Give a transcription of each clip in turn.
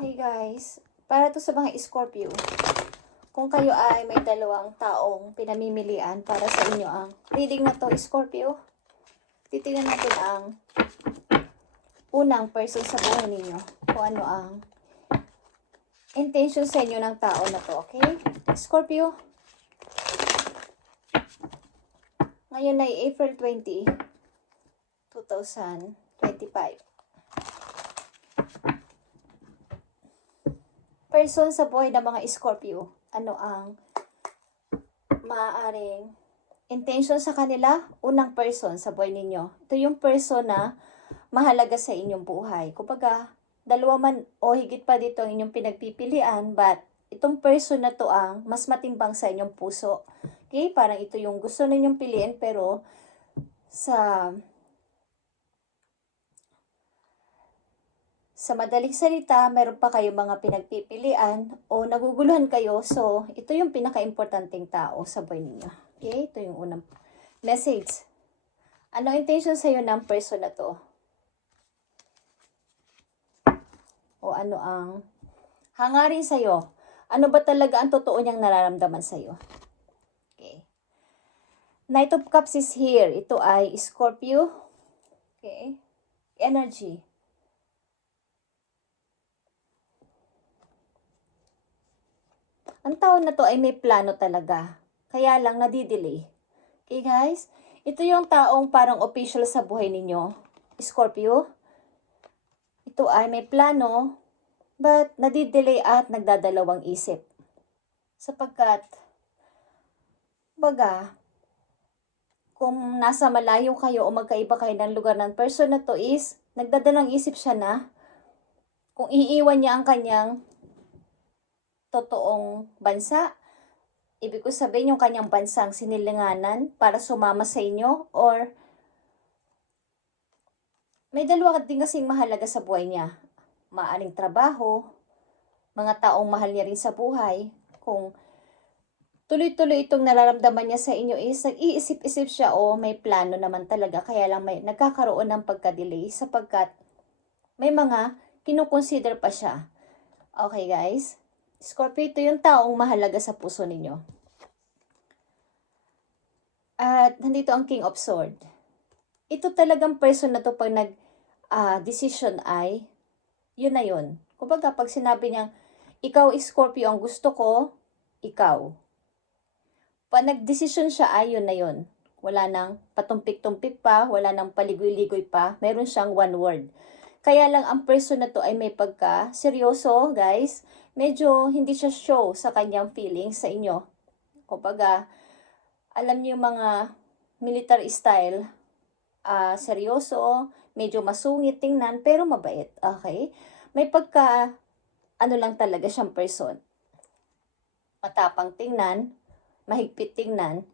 Okay guys, para to sa mga Scorpio. Kung kayo ay may dalawang taong pinamimilian para sa inyo ang reading na to, Scorpio, titingnan natin ang unang person sa buhay ninyo. Kung ano ang intention sa inyo ng tao na to, okay? Scorpio, ngayon ay April 20, 2025. Person sa buhay ng mga Scorpio, ano ang maaaring intention sa kanila? Unang person sa buhay ninyo. Ito yung person na mahalaga sa inyong buhay. Kumbaga, dalawa man o higit pa dito ang inyong pinagpipilian, but itong person na to ang mas matimbang sa inyong puso. Okay? Parang ito yung gusto ninyong piliin, pero sa madaling salita, meron pa kayo mga pinagpipilian o naguguluhan kayo. So, ito yung pinaka-importanting tao sa buhay ninyo. Okay? Ito yung unang message. Ano intention sa'yo ng person na to? O ano ang hangarin sa'yo? Ano ba talaga ang totoo niyang nararamdaman sa'yo? Okay. Knight of Cups is here. Ito ay Scorpio. Okay. Energy. Ang tao na to ay may plano talaga. Kaya lang nadidelay. Okay guys? Ito yung taong parang official sa buhay ninyo. Scorpio. Ito ay may plano, but nadidelay at nagdadalawang isip. Sapagkat, kung nasa malayo kayo o magkaiba kayo ng lugar ng person na to is, nagdadalang isip siya na kung iiwan niya ang kanyang totoong bansa, ibig ko sabihin yung kanyang bansang sinilinganan para sumama sa inyo, or may dalawa din kasing mahalaga sa buhay niya. Maaring trabaho, mga taong mahal niya rin sa buhay. Kung tuloy-tuloy itong nararamdaman niya sa inyo is nag-iisip-isip siya o may plano naman talaga. Kaya lang may nagkakaroon ng pagka-delay sapagkat may mga kinukonsider pa siya. Okay guys? Scorpio, ito yung taong mahalaga sa puso ninyo. At nandito ang King of Swords. Ito talagang person na to pag decision ay, yun na yun. Kumbaga pag sinabi niyang, ikaw Scorpio ang gusto ko, ikaw. Pag nag-decision siya ay, yun na yun. Wala nang patumpik-tumpik pa, wala nang paligoy-ligoy pa, meron siyang one word. Kaya lang ang person na to ay may pagka-seryoso, guys. Medyo hindi siya show sa kanyang feelings sa inyo. Kumbaga, alam niyo yung mga military style, seryoso, medyo masungit tingnan, pero mabait. Okay? May ano lang talaga siyang person. Matapang tingnan, mahigpit tingnan.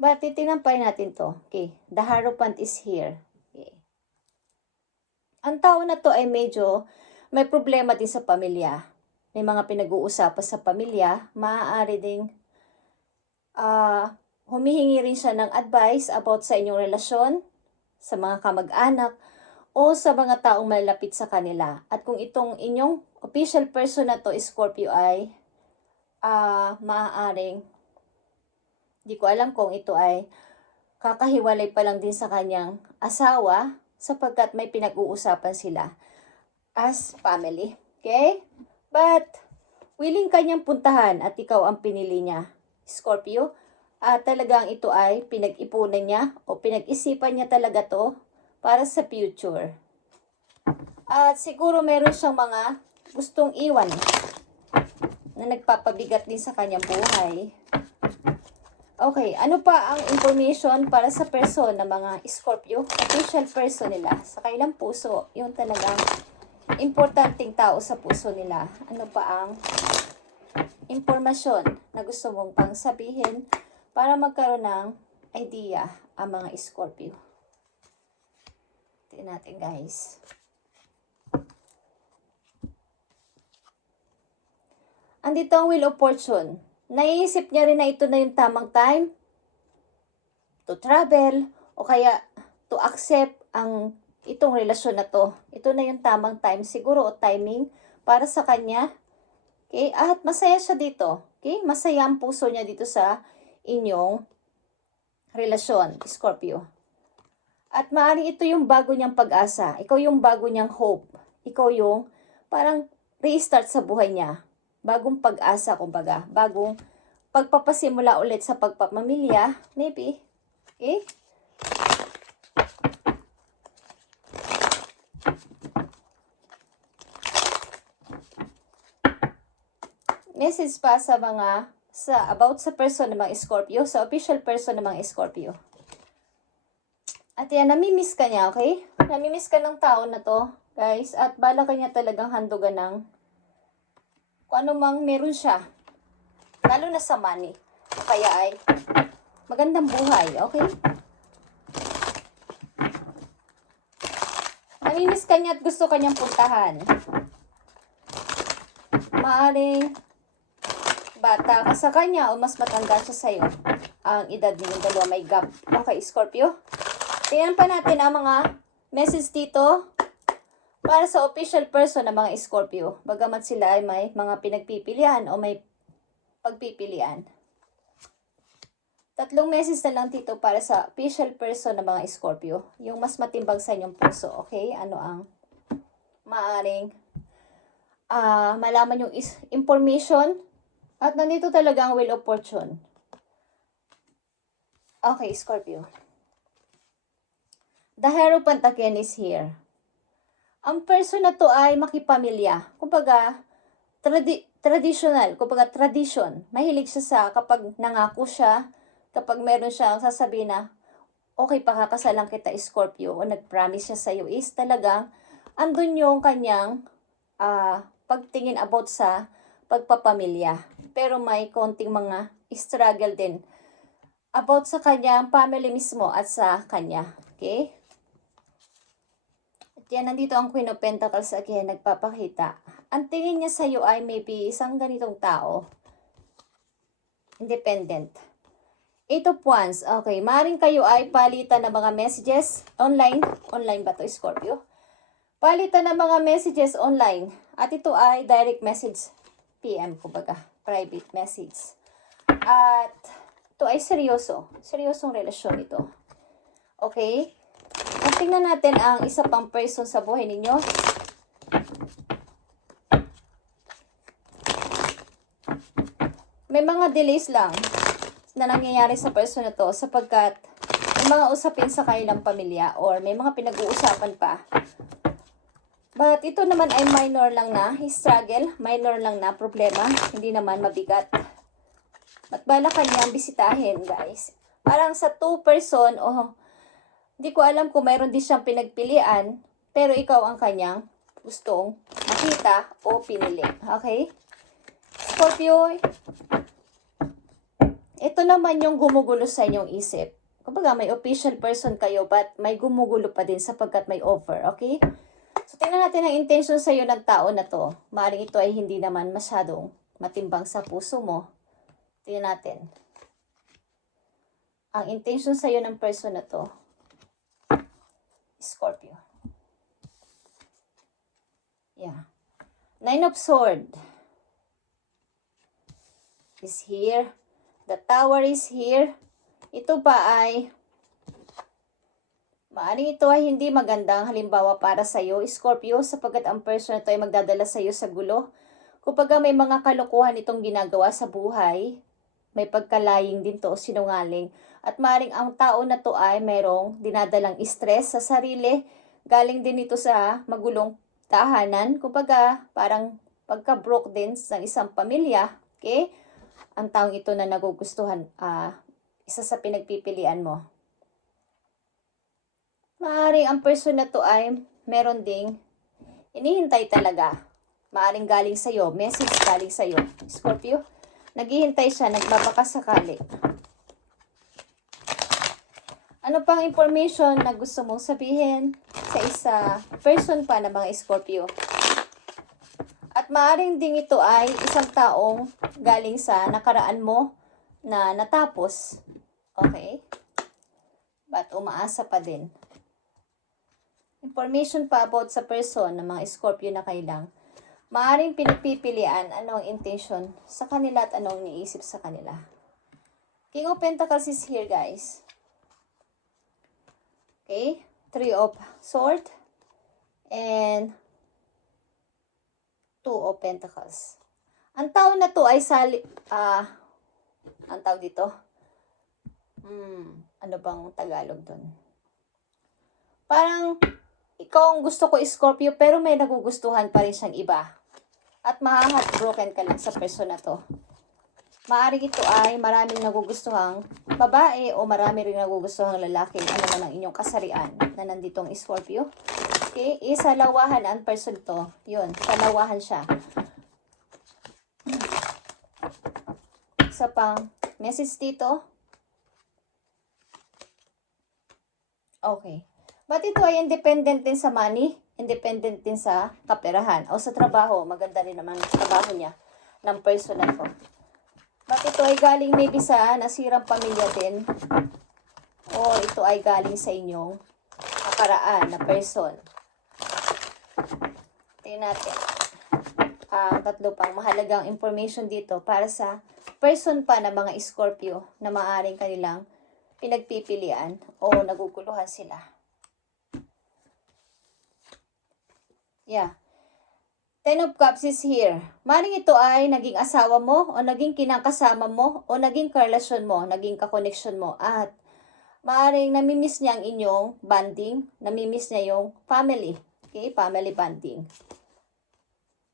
But titingnan pa rin natin to. Okay. The Hierophant is here. Okay. Ang tao na to ay medyo may problema din sa pamilya. May mga pinag-uusapan sa pamilya. Maaari ding humihingi rin siya ng advice about sa inyong relasyon, sa mga kamag-anak, o sa mga taong malapit sa kanila. At kung itong inyong official person na to, Scorpio, ay maaaring, di ko alam kung ito ay kakahiwalay pa lang din sa kanyang asawa, sapagkat may pinag-uusapan sila as family. Okay? But, willing kanyang puntahan at ikaw ang pinili niya, Scorpio. At talagang ito ay pinag-ipunan niya o pinag-isipan niya talaga to para sa future. At siguro meron siyang mga gustong iwan na nagpapabigat din sa kanyang buhay. Okay, ano pa ang information para sa person ng mga Scorpio? Official person nila sa kailang puso, yung talagang importanteng tao sa puso nila. Ano pa ang impormasyon na gusto mong pang sabihin para magkaroon ng idea ang mga Scorpio? Tingnan natin guys. Andito ang Wheel of Fortune. Naiisip niya rin na ito na yung tamang time to travel o kaya to accept itong relasyon na to. Ito na yung tamang time siguro o timing para sa kanya. Okay? At masaya siya dito. Okay? Masaya ang puso niya dito sa inyong relasyon, Scorpio. At maaaring ito yung bago niyang pag-asa. Ikaw yung bago niyang hope. Ikaw yung parang restart sa buhay niya. Bagong pag-asa, kumbaga. Bagong pagpapasimula ulit sa pagpapamilya. Maybe. Okay? Message pa sa about sa person ng mga Scorpio, sa official person ng mga Scorpio. At yan, namimiss ka niya, okay? Namimiss ka ng tao na to, guys. At bala ka niya talagang handugan ng kung ano mang meron siya. Lalo na sa money. Kaya ay magandang buhay, okay? Namimiss ka niya at gusto ka niyang puntahan. Maaring bata ka sa kanya o mas matanda siya sa'yo. Ang edad ninyong dalawa may gap. Okay, Scorpio? Tingnan pa natin ang mga message dito para sa official person ng mga Scorpio. Bagamat sila ay may mga pinagpipilian o may pagpipilian. 3 message na lang dito para sa official person ng mga Scorpio. Yung mas matimbang sa inyong puso. Okay? Ano ang maaring malaman yung information. At nandito talaga ang Wheel of Fortune. Okay, Scorpio. The Hierophant again is here. Ang person na to ay makipamilya. Kumbaga, traditional. Kumbaga, tradition. Mahilig siya sa kapag nangako siya, kapag meron siyang sasabihin na, okay, pakakasalan kita, Scorpio, o nag-promise siya sa'yo, is talagang, andun yung kanyang pagtingin about sa pagpapamilya. Pero may konting mga struggle din about sa kanyang family mismo at sa kanya. Okay? At yan, nandito ang Queen of Pentacles again, nagpapakita. Ang tingin niya sa iyo ay maybe isang ganitong tao. Independent. 8 of Wands. Okay, maaaring kayo ay palitan ng mga messages online. Online ba to, Scorpio? Palitan ng mga messages online. At ito ay direct message PM, kumbaga. Private message. At ito ay seryoso. Seryosong relasyon ito. Okay? At tingnan natin ang isa pang person sa buhay ninyo. May mga delays lang na nangyayari sa person na to sapagkat may mga usapin sa kanilang pamilya or may mga pinag-uusapan pa. But ito naman ay minor lang na struggle, minor lang na problema, hindi naman mabigat. At bala kanyang bisitahin, guys. Parang sa 2 person, hindi ko alam kung mayroon din siyang pinagpilian, pero ikaw ang kanyang gustong makita o pinili. Okay? Scorpio, ito naman yung gumugulo sa inyong isip. Kumbaga, may official person kayo, but may gumugulo pa din sapagkat may offer. Okay? So, tingnan natin ang intention sa iyo ng tao na to. Maaaring ito ay hindi naman masyadong matimbang sa puso mo. Tingnan natin. Ang intention sa iyo ng person na to. Scorpio. Yeah. 9 of Swords is here. The Tower is here. Ito pa ay maaaring ito ay hindi magandang halimbawa para sa iyo, Scorpio, sapagkat ang person na ito ay magdadala sa iyo sa gulo. Kapag may mga kalokohan itong ginagawa sa buhay, may pagkalaying din to o sinungaling. At maaaring ang tao na to ay mayroong dinadalang stress sa sarili. Galing din ito sa magulong tahanan. Kumbaga, parang pagka-broke din ng isang pamilya. Okay? Ang taong ito na nagugustuhan, isa sa pinagpipilian mo. Maaaring ang person na to ay meron ding inihintay talaga. Maaaring galing sa'yo, message galing sa'yo. Scorpio, naghihintay siya, nagbabakasakali. Ano pang information na gusto mong sabihin sa isa person pa na mga Scorpio? At maaaring ding ito ay isang taong galing sa nakaraan mo na natapos. Okay? But umaasa pa din. Information pa about sa person ng mga Scorpio na kailang. Maaring pinagpipilian anong intention sa kanila at anong iniisip sa kanila. King of Pentacles is here, guys. Okay? Three of Swords and Two of Pentacles. Ang tao na to ay ang tawag dito? Ano bang Tagalog doon? Parang ikaw ang gusto ko Scorpio pero may nagugustuhan pa rin siyang iba. At ma-heartbroken ka lang sa person na to. Maaring ito ay maraming nagugustuhang babae o marami rin nagugustuhang lalaki. Ano man ang inyong kasarian na nanditong Scorpio. Okay? Isalawahan ang person to. Yun, salawahan siya. Isa pang message dito. Okay. But ito ay independent din sa money, independent din sa kaperahan o sa trabaho. Maganda rin naman ang trabaho niya ng person na to. But ito ay galing maybe sa nasirang pamilya din o ito ay galing sa inyong nakaraan na person. Tingnan natin. Tatlo pang mahalagang information dito para sa person pa na mga Scorpio na maaring kanilang pinagpipilian o naguguluhan sila. Yeah. Ten of Cups is here. Maring ito ay naging asawa mo o naging kinakasama mo o naging karelasyon mo, naging kakoneksyon mo. At maring namimiss niya ang inyong bonding, namimiss niya yung family. Okay, family bonding.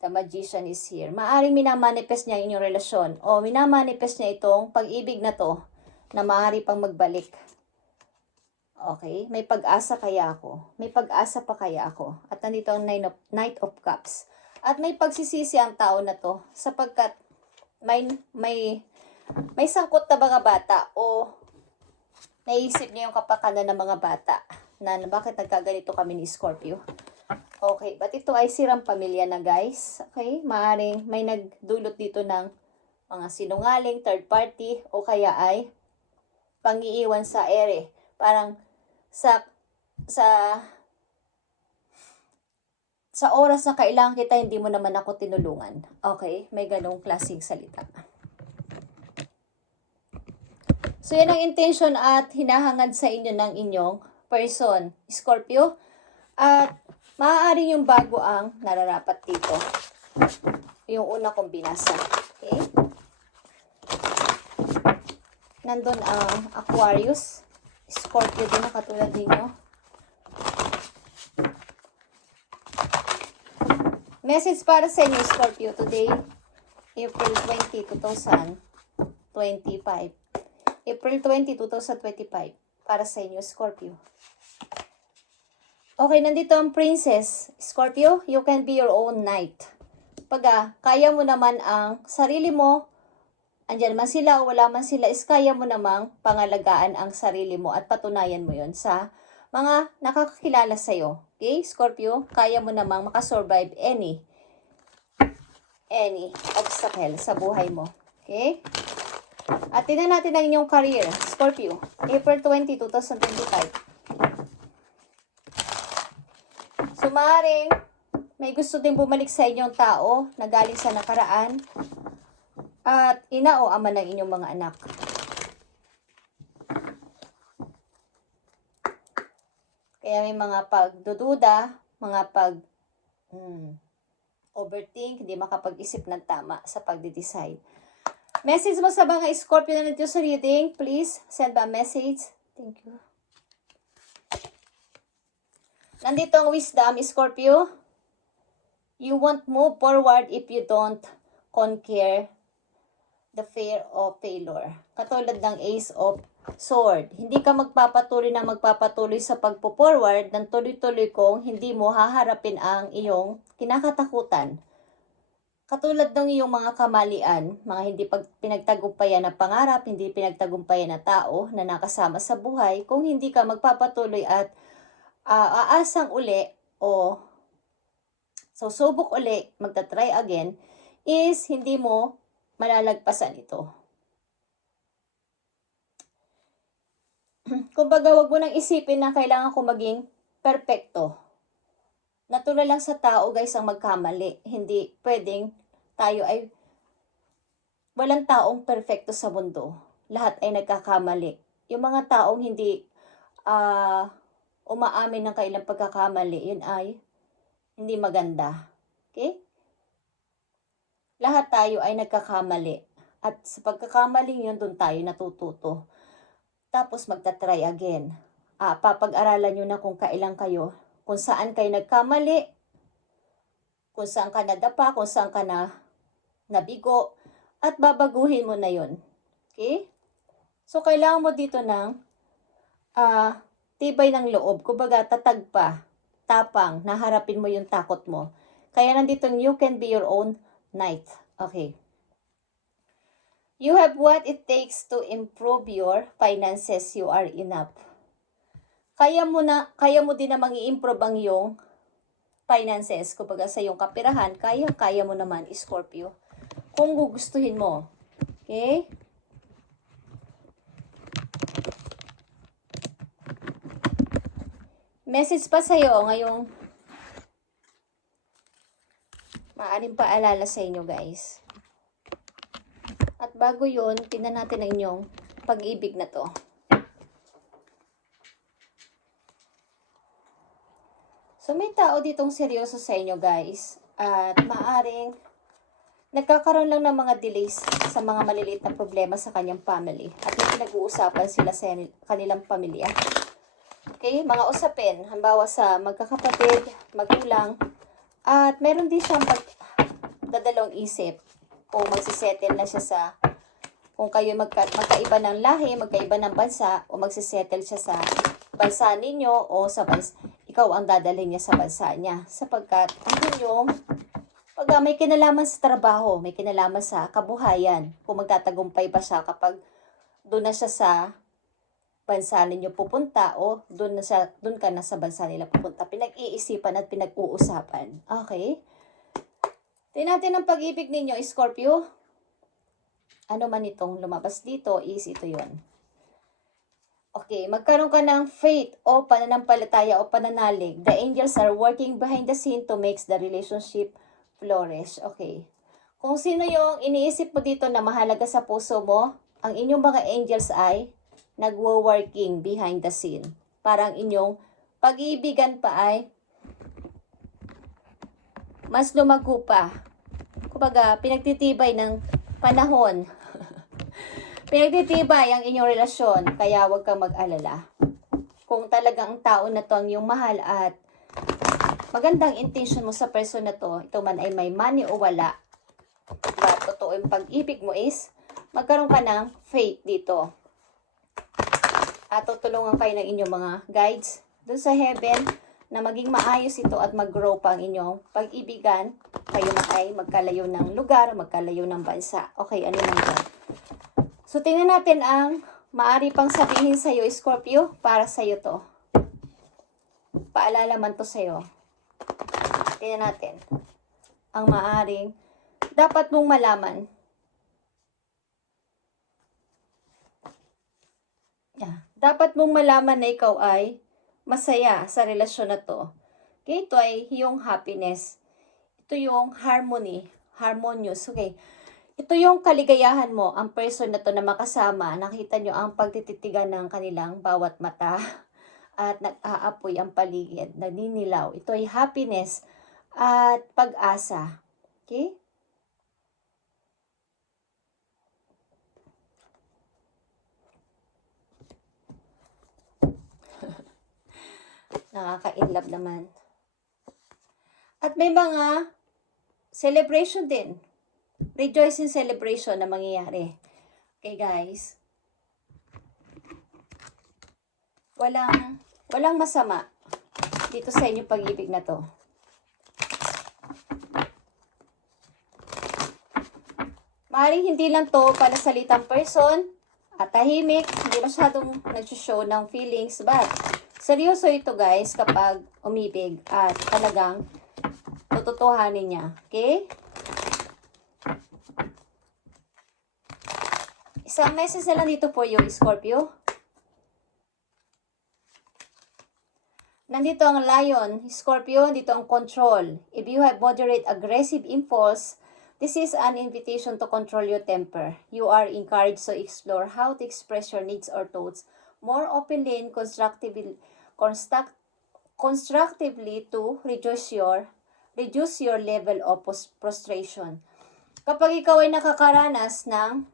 The Magician is here. Maaring minamanifest niya inyong relasyon o minamanifest niya itong pag-ibig na to na maaari pang magbalik. Okay? May pag-asa kaya ako. May pag-asa pa kaya ako. At nandito ang Knight of Cups. At may pagsisisi ang tao na to sapagkat may sangkot na mga bata o naisip niya yung kapakanan ng mga bata na bakit nagkaganito kami ni Scorpio. Okay, but ito ay sirang pamilya na, guys. Okay, maaring may nagdulot dito ng mga sinungaling, third party, o kaya ay pangiiwan sa ere. Parang sa oras na kailangan kita, hindi mo naman ako tinulungan. Okay, may ganong klaseng salita. So, yan ang intention at hinahangad sa inyo ng inyong person, Scorpio. At maaari yung bago ang nararapat dito. Yung una kong binasa. Okay? Nandun ang Aquarius. Scorpio din na katulad ninyo. Message para sa inyo, Scorpio, today, April 20, 2025. April 20, 2025. Para sa inyo, Scorpio. Okay, nandito ang Princess. Scorpio, you can be your own knight. Pag kaya mo naman ang sarili mo, andyan man sila o wala man sila, is kaya mo namang pangalagaan ang sarili mo at patunayan mo yon sa mga nakakakilala sa'yo. Okay, Scorpio, kaya mo namang makasurvive any obstacle sa buhay mo. Okay? At tingnan natin ang inyong career, Scorpio, April 20, 2025. So, maaaring may gusto din bumalik sa inyong tao na galing sa nakaraan at ina o ama ng inyong mga anak. Kaya may mga pagdududa, mga overthink, hindi makapag-isip ng tama sa pagde-decide. Message mo sa mga Scorpio na nandito sa reading, please send a message. Thank you. Nandito ang wisdom, Scorpio. You won't move forward if you don't conquer the fear of failure. Katulad ng Ace of Sword. Hindi ka magpapatuloy sa pagpo-forward ng tuloy-tuloy kung hindi mo haharapin ang iyong kinakatakutan. Katulad ng iyong mga kamalian, mga hindi pinagtagumpayan na pangarap, hindi pinagtagumpayan na tao na nakasama sa buhay, kung hindi ka magpapatuloy at aasang uli o susubok uli, magta-try again, is hindi mo malalagpasan ito. Kumbaga, wag mo nang isipin na kailangan ko maging perpekto. Natural lang sa tao guys ang magkamali. Hindi pwedeng tayo ay walang taong perfecto sa mundo. Lahat ay nagkakamali. Yung mga taong hindi umaamin ng kailang pagkakamali, yun ay hindi maganda. Okay? Lahat tayo ay nagkakamali. At sa pagkakamaling yun, doon tayo natututo. Tapos magta-try again. Papag-aralan nyo na kung kailan kayo, kung saan kayo nagkamali, kung saan ka nadapa, kung saan ka nabigo, at babaguhin mo na yun. Okay? So, kailangan mo dito ng tibay ng loob. Kumbaga, tatag pa, tapang, naharapin mo yung takot mo. Kaya nandito, you can be your own knight. Okay. You have what it takes to improve your finances. You are enough. Kaya mo din namang i-improve ang iyong finances. Kumbaga sa iyong kapirahan, kaya mo naman, Scorpio. Kung gugustuhin mo. Okay? Message pa sa'yo ngayong maaaring paalala sa inyo guys. At bago yun, tingnan natin ang inyong pag-ibig na to. So may tao ditong seryoso sa inyo guys. At maaaring nagkakaroon lang ng mga delays sa mga maliliit na problema sa kanyang family. At hindi nag-uusapan sila sa kanilang pamilya. Okay, mga usapin, halimbawa sa magkakapatid, magulang, at meron din siyang dadalawang isip kung magsisettle na siya sa, kung kayo magkaiba ng lahi, magkaiba ng bansa, o magsisettle siya sa bansa ninyo o sa bansa, ikaw ang dadalhin niya sa bansa niya. Sapagkat andun yung, pag may kinalaman sa trabaho, may kinalaman sa kabuhayan, kung magtatagumpay ba siya kapag doon na siya sa bansa ninyo pupunta o doon ka na sa bansa nila pupunta. Pinag-iisipan at pinag-uusapan. Okay? Tingnan natin ang pag-ibig ninyo, Scorpio. Ano man itong lumabas dito is ito yon. Okay, magkaroon ka ng faith o pananampalataya o pananalig. The angels are working behind the scene to make the relationship flourish. Okay. Kung sino yung iniisip mo dito na mahalaga sa puso mo, ang inyong mga angels ay nagwo-working behind the scene. Parang inyong pag-iibigan pa ay mas lumago pa. Kumbaga, pinagtitibay ng panahon. Pinagtitibay ang inyong relasyon, kaya huwag kang mag-alala. Kung talagang ang tao na to ang iyong mahal at magandang intention mo sa person na to, ito man ay may money o wala, but totoo yung pag-ibig mo is, magkaroon ka ng faith dito. At tutulungan kayo ng inyong mga guides doon sa heaven na maging maayos ito at mag-grow pa ang inyong pag-ibigan. Kayo na ay magkalayo ng lugar, magkalayo ng bansa. Okay, ano lang yan? So, tingnan natin ang maaari pang sabihin sa iyo, Scorpio, para sa iyo to. Paalala man to sa iyo. Tingnan natin ang maaring dapat mong malaman. Dapat mong malaman na ikaw ay masaya sa relasyon na to. Okay, ito ay yung happiness. Ito yung harmony, harmonious. Okay, ito yung kaligayahan mo, ang person na to na makasama. Nakita nyo ang pagtititigan ng kanilang bawat mata at nag-aapoy ang paligid, naninilaw. Ito ay happiness at pag-asa. Okay? Nakaka-inlove naman. At may mga celebration din. Rejoicing celebration na mangyayari. Okay, guys. Walang masama dito sa inyong pag-ibig na to. Maaaring hindi lang to palasalitang person at tahimik, hindi masyadong nag-show ng feelings, but seryoso ito guys kapag umibig at talagang tututuhanin niya. Okay? Isang message na lang dito for you, Scorpio. Nandito ang Lion, Scorpio, dito ang control. If you have moderate aggressive impulse, this is an invitation to control your temper. You are encouraged to explore how to express your needs or thoughts more openly and constructively to reduce your level of frustration. Kapag ikaw ay nakakaranas ng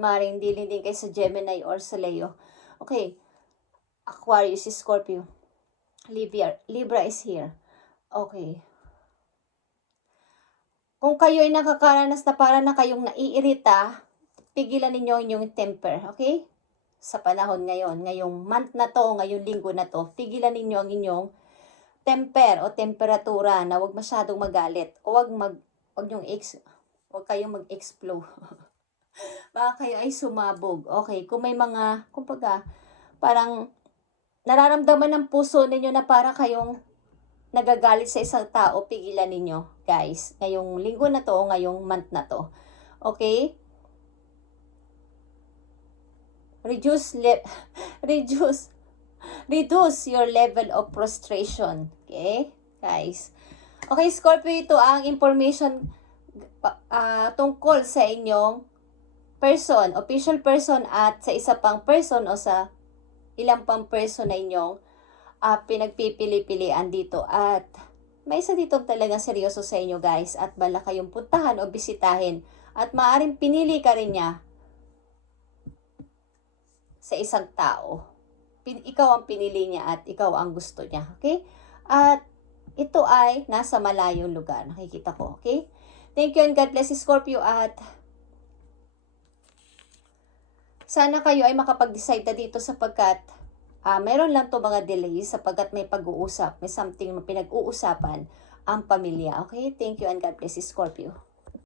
maring dealing din kayo sa Gemini or sa Leo. Okay. Aquarius, Scorpio. Libra is here. Okay. Kung kayo ay nakakaranas na para na kayong naiirita, pigilan ninyo inyong temper, okay? Sa panahon ngayon, ngayong month na to, ngayong linggo na to, pigilan ninyo ang inyong temper o temperatura na huwag masyadong magalit o huwag kayong mag-explode. Baka kayo ay sumabog. Okay, kung may mga, kumbaga, parang nararamdaman ng puso ninyo na para kayong nagagalit sa isang tao, pigilan ninyo, guys. Ngayong linggo na to, ngayong month na to. Okay? Reduce your level of frustration. Okay? Guys. Okay, Scorpio, ito ang information tungkol sa inyong person, official person at sa isa pang person o sa ilang pang person na inyong pinagpipili-pilian dito. At may isa dito talagang seryoso sa inyo, guys, at bala kayong puntahan o bisitahin at maaaring pinili ka rin niya sa isang tao. Ikaw ang pinili niya at ikaw ang gusto niya. Okay? At ito ay nasa malayong lugar. Nakikita ko. Okay? Thank you and God bless, Scorpio, at sana kayo ay makapag-decide na dito sapagkat meron lang to mga delays sapagkat may pag-uusap, may something na pinag-uusapan ang pamilya. Okay? Thank you and God bless, Scorpio.